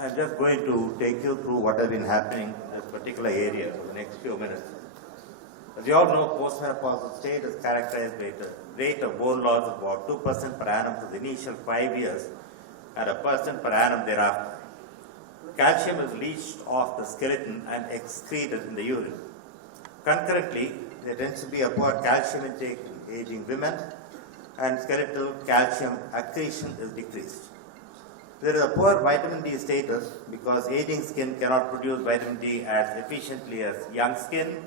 I'm just going to take you through what has been happening in this particular area for the next few minutes. As you all know, postmenopausal state is characterized by the rate of bone loss of about 2% per annum for the initial 5 years and 1% per annum thereafter. Calcium is leached off the skeleton and excreted in the urine. Concurrently, there tends to be a poor calcium intake in aging women, and skeletal calcium accretion is decreased. There is a poor vitamin D status because aging skin cannot produce vitamin D as efficiently as young skin.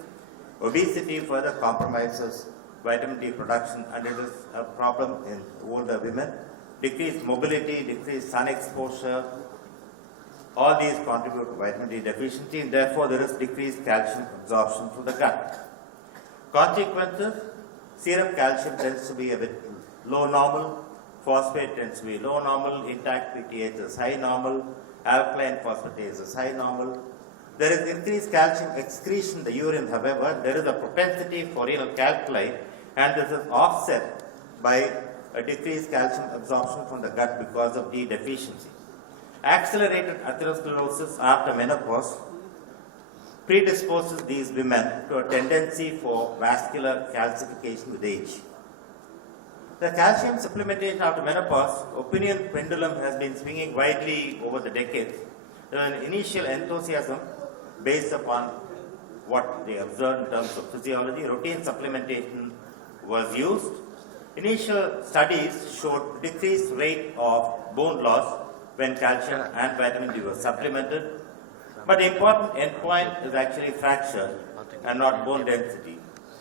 Obesity further compromises vitamin D production, and it is a problem in older women. Decreased mobility, decreased sun exposure, all these contribute to vitamin D deficiency, and therefore there is decreased calcium absorption from the gut. Consequences: serum calcium tends to be a bit low normal, phosphate tends to be low normal, intact PTH is high normal, alkaline phosphatase is high normal. There is increased calcium excretion in the urine, however, there is a propensity for renal calculi, and this is offset by a decreased calcium absorption from the gut because of D deficiency. Accelerated atherosclerosis after menopause predisposes these women to a tendency for vascular calcification with age. The calcium supplementation after menopause, opinion pendulum has been swinging widely over the decades. There was an initial enthusiasm based upon what they observed in terms of physiology. Routine supplementation was used. Initial studies showed decreased rate of bone loss when calcium and vitamin D were supplemented. But the important endpoint is actually fracture and not bone density.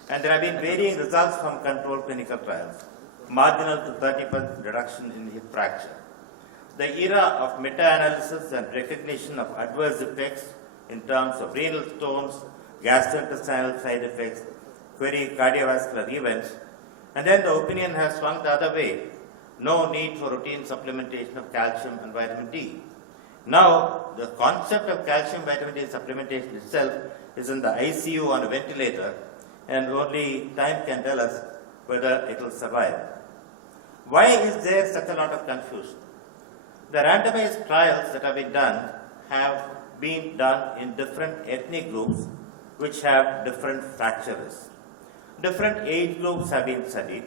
And there have been varying results from controlled clinical trials, marginal to 30% reduction in hip fracture. The era of meta-analysis and recognition of adverse effects in terms of renal stones, gastrointestinal side effects, query cardiovascular events, and then the opinion has swung the other way. No need for routine supplementation of calcium and vitamin D. Now, the concept of calcium vitamin D supplementation itself is in the ICU on a ventilator, and only time can tell us whether it will survive. Why is there such a lot of confusion? The randomized trials that have been done in different ethnic groups which have different fracture risks. Different age groups have been studied.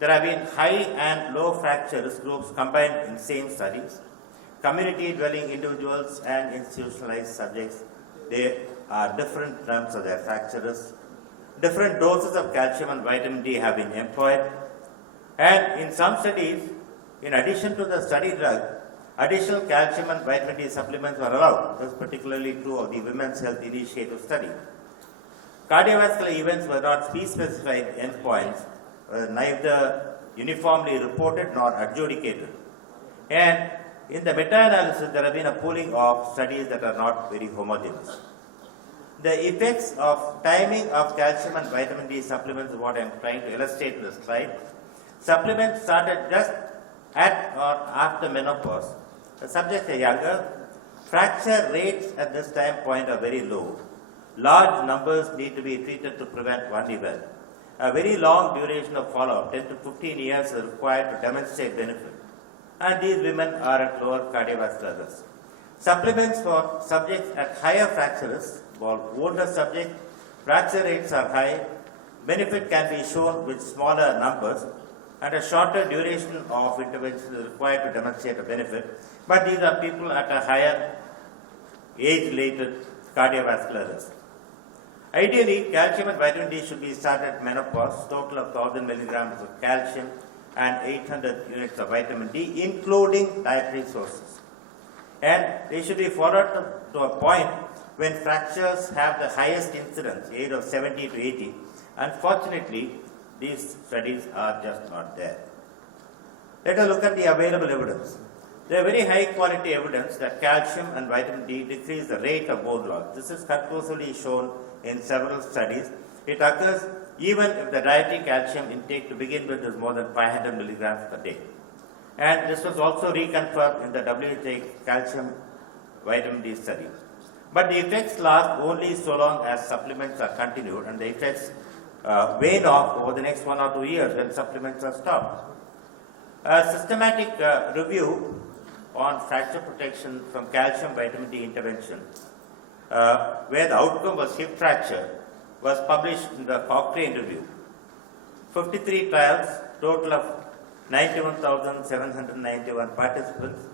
There have been high and low fracture risk groups combined in same studies. Community dwelling individuals and institutionalized subjects, they are different in terms of their fracture risk. Different doses of calcium and vitamin D have been employed. And in some studies, in addition to the study drug, additional calcium and vitamin D supplements were allowed. This is particularly true of the Women's Health Initiative study. Cardiovascular events were not specified endpoints, neither uniformly reported nor adjudicated. And in the meta-analysis, there have been a pooling of studies that are not very homogeneous. The effects of timing of calcium and vitamin D supplements is what I am trying to illustrate in this slide. Supplements started just at or after menopause. The subjects are younger. Fracture rates at this time point are very low. Large numbers need to be treated to prevent one event. A very long duration of follow-up, 10 to 15 years, is required to demonstrate benefit. And these women are at lower cardiovascular risk. Supplements for subjects at higher fracture risk, while older subjects, fracture rates are high, benefit can be shown with smaller numbers, and a shorter duration of intervention is required to demonstrate a benefit. But these are people at a higher age-related cardiovascular risk. Ideally, calcium and vitamin D should be started at menopause, total of 1000 milligrams of calcium and 800 units of vitamin D, including dietary sources. And they should be followed to a point when fractures have the highest incidence, age of 70 to 80. Unfortunately, these studies are just not there. Let us look at the available evidence. There is very high quality evidence that calcium and vitamin D decrease the rate of bone loss. This is conclusively shown in several studies. It occurs even if the dietary calcium intake to begin with is more than 500 milligrams per day. And this was also reconfirmed in the WHO calcium vitamin D study. But the effects last only so long as supplements are continued, and the effects wane off over the next 1 or 2 years when supplements are stopped. A systematic review on fracture protection from calcium vitamin D intervention, where the outcome was hip fracture, was published in the Cochrane Review. 53 trials, total of 91,791 participants,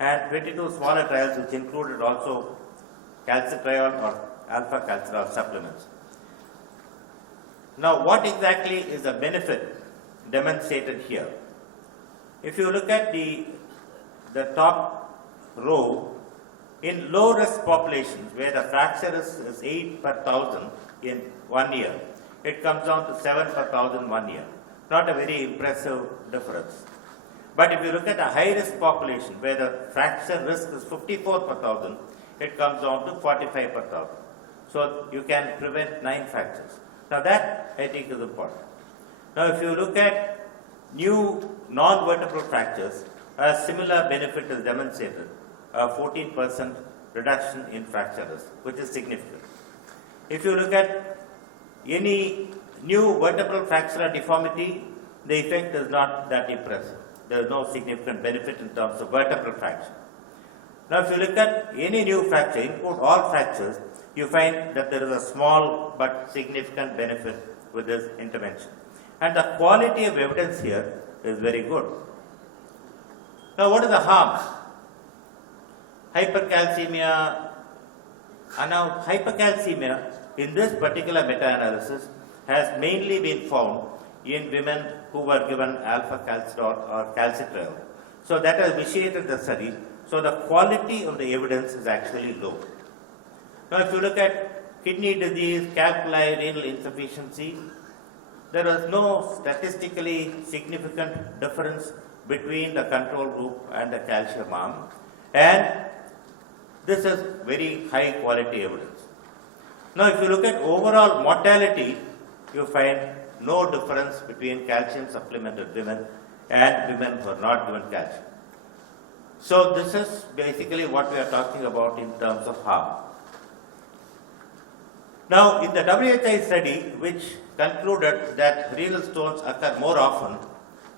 and 22 smaller trials which included also calcitriol or alpha calcitriol supplements. Now, what exactly is the benefit demonstrated here? If you look at the top row, in low risk populations where the fracture is 8 per 1,000 in 1 year, it comes down to 7 per 1,000 1 year. Not a very impressive difference. But if you look at a high risk population where the fracture risk is 54 per 1,000, it comes down to 45 per 1,000. So you can prevent 9 fractures. Now that I think is important. Now if you look at new non-vertebral fractures, a similar benefit is demonstrated, a 14% reduction in fracture risk, which is significant. If you look at any new vertebral fracture or deformity, the effect is not that impressive. There is no significant benefit in terms of vertebral fracture. Now if you look at any new fracture, include all fractures, you find that there is a small but significant benefit with this intervention. And the quality of evidence here is very good. Now what are the harms? Hypercalcemia. And now hypercalcemia in this particular meta-analysis has mainly been found in women who were given alpha calcitriol or calcitriol. So that has vitiated the study. So the quality of the evidence is actually low. Now if you look at kidney disease, calculi, renal insufficiency, there was no statistically significant difference between the control group and the calcium arm, and this is very high quality evidence. Now if you look at overall mortality, you find no difference between calcium supplemented women and women who are not given calcium. So this is basically what we are talking about in terms of harm. Now in the WHI study, which concluded that renal stones occur more often,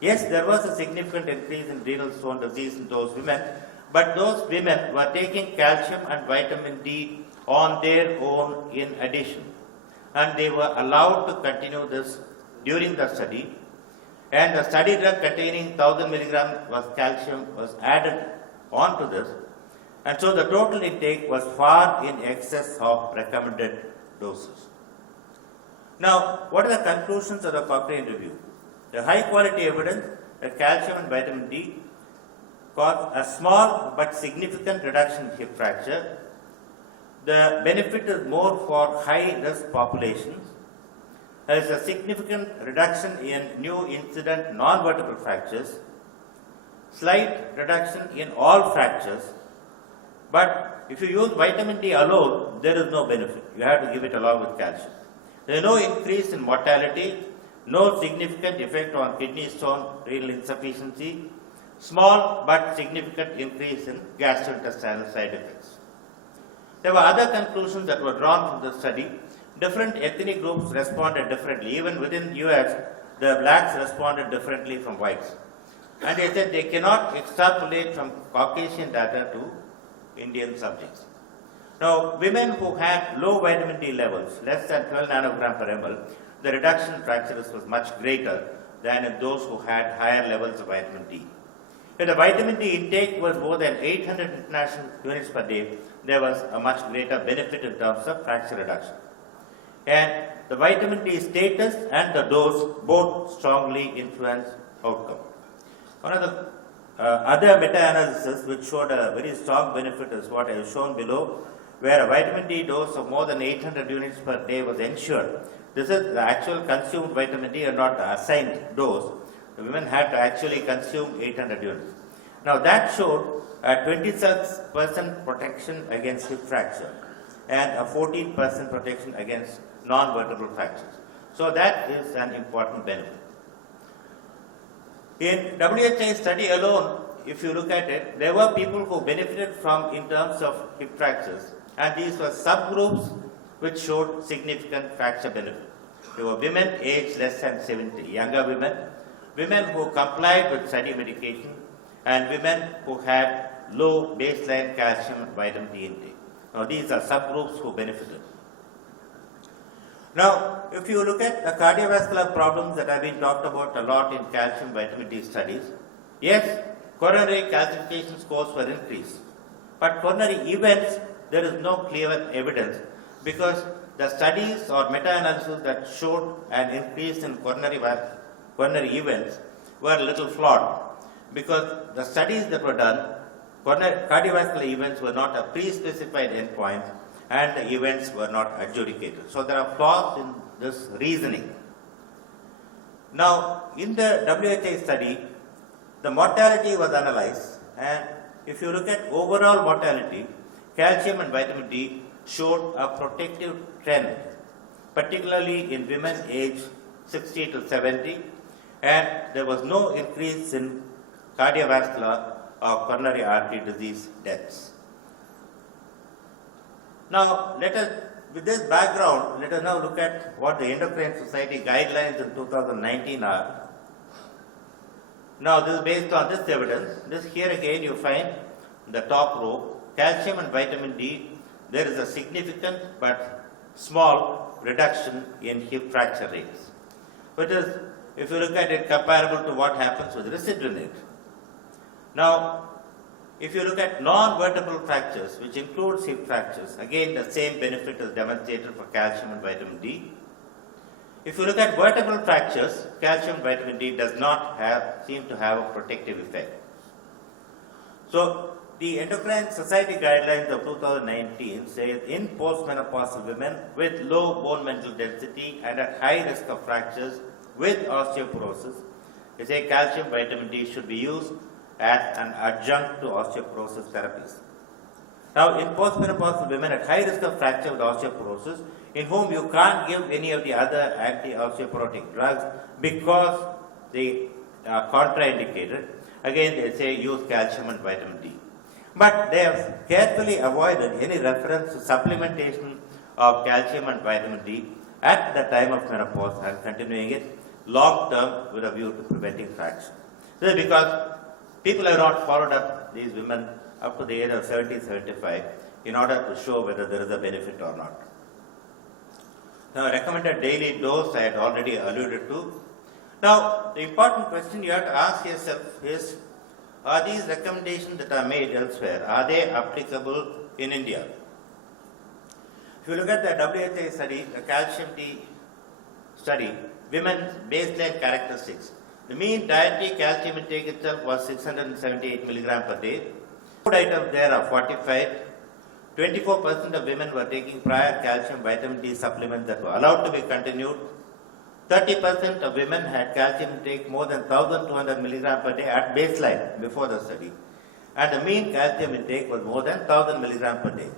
yes, there was a significant increase in renal stone disease in those women, but those women were taking calcium and vitamin D on their own in addition. And they were allowed to continue this during the study. And the study drug containing 1,000 milligrams of calcium was added onto this. And so the total intake was far in excess of recommended doses. Now, what are the conclusions of the Cochrane review? The high quality evidence that calcium and vitamin D cause a small but significant reduction in hip fracture. The benefit is more for high risk populations. There is a significant reduction in new incident non-vertebral fractures, slight reduction in all fractures, but if you use vitamin D alone, there is no benefit. You have to give it along with calcium. There is no increase in mortality, no significant effect on kidney stone, renal insufficiency, small but significant increase in gastrointestinal side effects. There were other conclusions that were drawn from the study. Different ethnic groups responded differently. Even within US, the blacks responded differently from whites. And they said they cannot extrapolate from Caucasian data to Indian subjects. Now, women who had low vitamin D levels, less than 12 nanogram per ml, the reduction in fracture risk was much greater than in those who had higher levels of vitamin D. If the vitamin D intake was more than 800 international units per day, there was a much greater benefit in terms of fracture reduction. And the vitamin D status and the dose both strongly influence outcome. One of the other meta-analysis which showed a very strong benefit is what I have shown below, where a vitamin D dose of more than 800 units per day was ensured. This is the actual consumed vitamin D and not the assigned dose. The women had to actually consume 800 units. Now that showed a 26% protection against hip fracture and a 14% protection against non-vertebral fractures. So that is an important benefit. In WHI study alone, if you look at it, there were people who benefited from in terms of hip fractures, and these were subgroups which showed significant fracture benefit. There were women aged less than 70, younger women, women who complied with study medication, and women who had low baseline calcium and vitamin D intake. Now, these are subgroups who benefited. Now, if you look at the cardiovascular problems that have been talked about a lot in calcium vitamin D studies, yes, coronary calcification scores were increased, but coronary events, there is no clear evidence because the studies or meta-analysis that showed an increase in coronary events were a little flawed because the studies that were done, cardiovascular events were not a pre-specified endpoint and the events were not adjudicated. So there are flaws in this reasoning. Now, in the WHO study, the mortality was analyzed, and if you look at overall mortality, calcium and vitamin D showed a protective trend, particularly in women aged 60 to 70, and there was no increase in cardiovascular or coronary artery disease deaths. Now, with this background, let us now look at what the Endocrine Society guidelines in 2019 are. Now, this is based on this evidence. This here again you find the top row, calcium and vitamin D, there is a significant but small reduction in hip fracture rates, which is, if you look at it, comparable to what happens with risedronate. Now, if you look at non-vertebral fractures, which includes hip fractures, again the same benefit is demonstrated for calcium and vitamin D. If you look at vertebral fractures, calcium and vitamin D does not seem to have a protective effect. So, the Endocrine Society guidelines of 2019 say in postmenopausal women with low bone mineral density and at high risk of fractures with osteoporosis, they say calcium vitamin D should be used as an adjunct to osteoporosis therapies. Now, in postmenopausal women at high risk of fracture with osteoporosis, in whom you can't give any of the other anti-osteoporotic drugs because they are contraindicated, again they say use calcium and vitamin D. But they have carefully avoided any reference to supplementation of calcium and vitamin D at the time of menopause and continuing it long term with a view to preventing fracture. This is because people have not followed up these women up to the age of 70, 75 in order to show whether there is a benefit or not. Now, recommended daily dose I had already alluded to. Now, the important question you have to ask yourself is, are these recommendations that are made elsewhere, are they applicable in India? If you look at the WHO study, the calcium D study, women's baseline characteristics, the mean dietary calcium intake itself was 678 milligram per day. Food items there are 45. 24% of women were taking prior calcium vitamin D supplements that were allowed to be continued. 30% of women had calcium intake more than 1200 milligram per day at baseline before the study. And the mean calcium intake was more than 1000 milligram per day.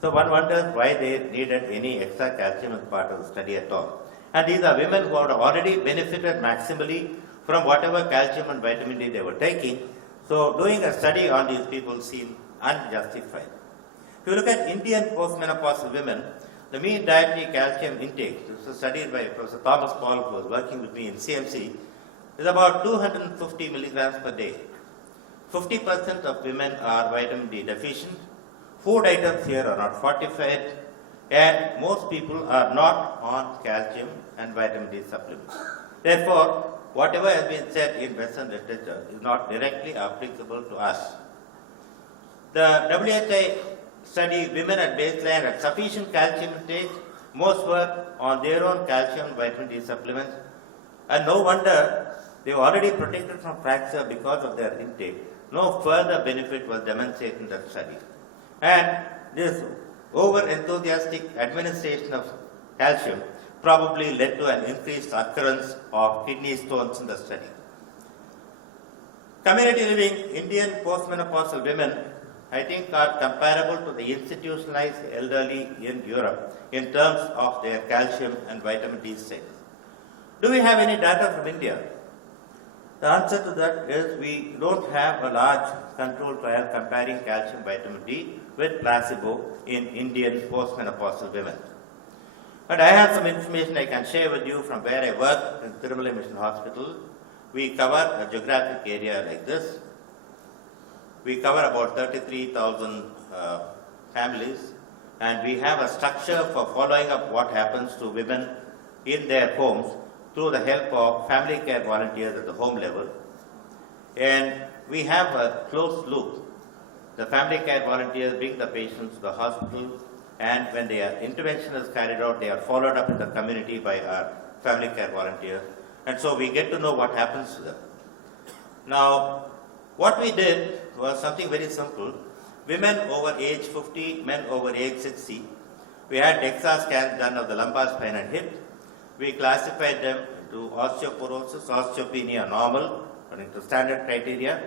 So one wonders why they needed any extra calcium as part of the study at all. And these are women who had already benefited maximally from whatever calcium and vitamin D they were taking. So doing a study on these people seemed unjustified. If you look at Indian postmenopausal women, the mean dietary calcium intake, this was studied by Professor Thomas Paul, who was working with me in CMC, is about 250 milligrams per day. 50% of women are vitamin D deficient. Food items here are not fortified, and most people are not on calcium and vitamin D supplements. Therefore, whatever has been said in Western literature is not directly applicable to us. The WHO study women at baseline had sufficient calcium intake. Most were on their own calcium and vitamin D supplements. And no wonder they were already protected from fracture because of their intake. No further benefit was demonstrated in that study. And this over-enthusiastic administration of calcium probably led to an increased occurrence of kidney stones in the study. Community living Indian postmenopausal women, I think, are comparable to the institutionalized elderly in Europe in terms of their calcium and vitamin D status. Do we have any data from India? The answer to that is we don't have a large controlled trial comparing calcium vitamin D with placebo in Indian postmenopausal women. But I have some information I can share with you from where I work in Tirumala Mission Hospital. We cover a geographic area like this. We cover about 33,000 families, and we have a structure for following up what happens to women in their homes through the help of family care volunteers at the home level. And we have a closed loop. The family care volunteers bring the patients to the hospital, and when their intervention is carried out, they are followed up in the community by our family care volunteers. And so we get to know what happens to them. Now, what we did was something very simple. Women over age 50, men over age 60, we had DEXA scans done of the lumbar spine and hip. We classified them into osteoporosis, osteopenia normal, according to standard criteria.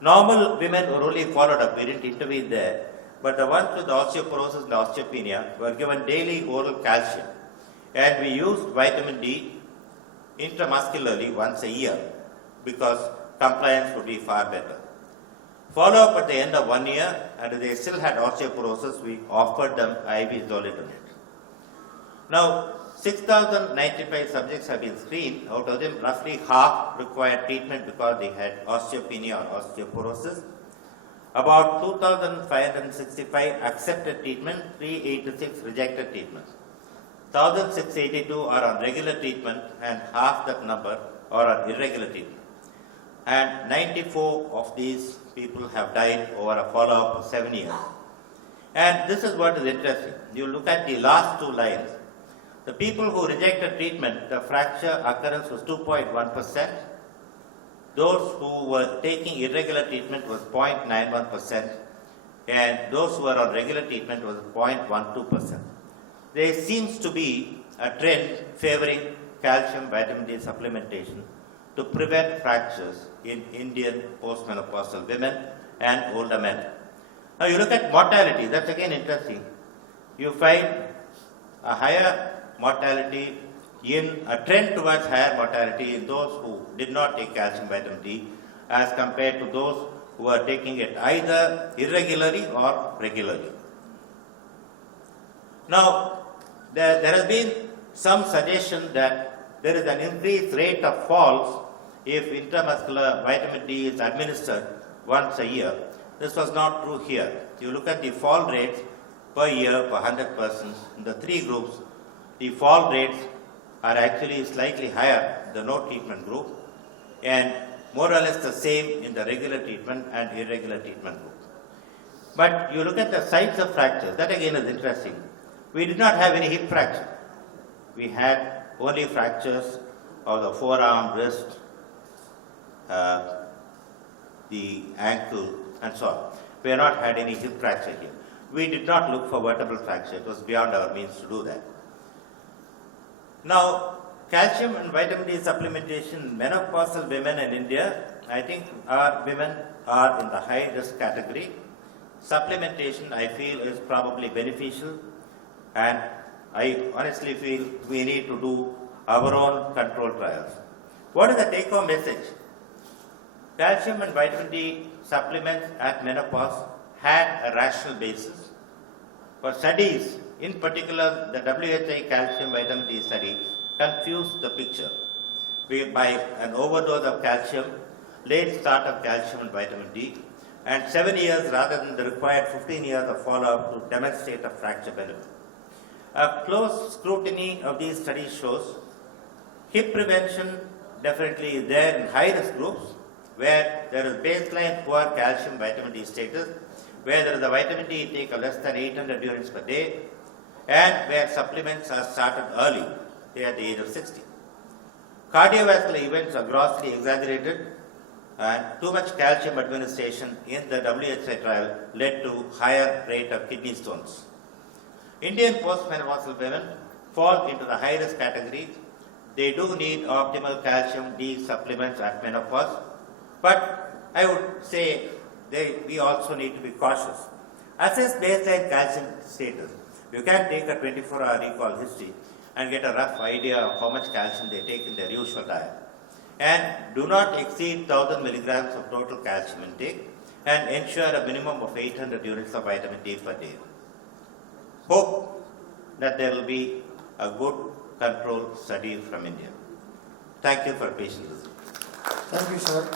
Normal women were only followed up, we didn't intervene there. But the ones with osteoporosis and osteopenia were given daily oral calcium. And we used vitamin D intramuscularly once a year because compliance would be far better. Follow up at the end of 1 year, and if they still had osteoporosis, we offered them IV zoledronate. Now, 6,095 subjects have been screened. Out of them, roughly half required treatment because they had osteopenia or osteoporosis. About 2,565 accepted treatment, 386 rejected treatment. 1,682 are on regular treatment, and half that number are on irregular treatment. And 94 of these people have died over a follow-up of 7 years. And this is what is interesting. You look at the last two lines. The people who rejected treatment, the fracture occurrence was 2.1%. Those who were taking irregular treatment was 0.91%. And those who were on regular treatment was 0.12%. There seems to be a trend favoring calcium vitamin D supplementation to prevent fractures in Indian postmenopausal women and older men. Now you look at mortality, that's again interesting. You find a higher mortality in a trend towards higher mortality in those who did not take calcium vitamin D as compared to those who are taking it either irregularly or regularly. Now, there has been some suggestion that there is an increased rate of falls if intramuscular vitamin D is administered once a year. This was not true here. You look at the fall rates per year for 100 persons in the three groups, the fall rates are actually slightly higher in the no treatment group and more or less the same in the regular treatment and irregular treatment group. But you look at the sites of fractures, that again is interesting. We did not have any hip fracture. We had only fractures of the forearm, wrist, the ankle, and so on. We have not had any hip fracture here. We did not look for vertebral fracture. It was beyond our means to do that. Now, calcium and vitamin D supplementation, menopausal women in India, I think our women are in the high risk category. Supplementation, I feel, is probably beneficial, and I honestly feel we need to do our own control trials. What is the take-home message? Calcium and vitamin D supplements at menopause had a rational basis. For studies, in particular the WHI calcium vitamin D study, confused the picture by an overdose of calcium, late start of calcium and vitamin D, and 7 years rather than the required 15 years of follow-up to demonstrate a fracture benefit. A close scrutiny of these studies shows hip prevention definitely is there in high-risk groups where there is baseline poor calcium vitamin D status, where there is a vitamin D intake of less than 800 units per day, and where supplements are started early, say at the age of 60. Cardiovascular events are grossly exaggerated, and too much calcium administration in the WHI trial led to higher rate of kidney stones. Indian postmenopausal women fall into the high-risk category. They do need optimal calcium D supplements at menopause, but I would say we also need to be cautious. Assess baseline calcium status. You can take a 24-hour recall history and get a rough idea of how much calcium they take in their usual diet. And do not exceed 1000 milligrams of total calcium intake, and ensure a minimum of 800 units of vitamin D per day. Hope that there will be a good control study from India. Thank you for patience. Thank you, sir.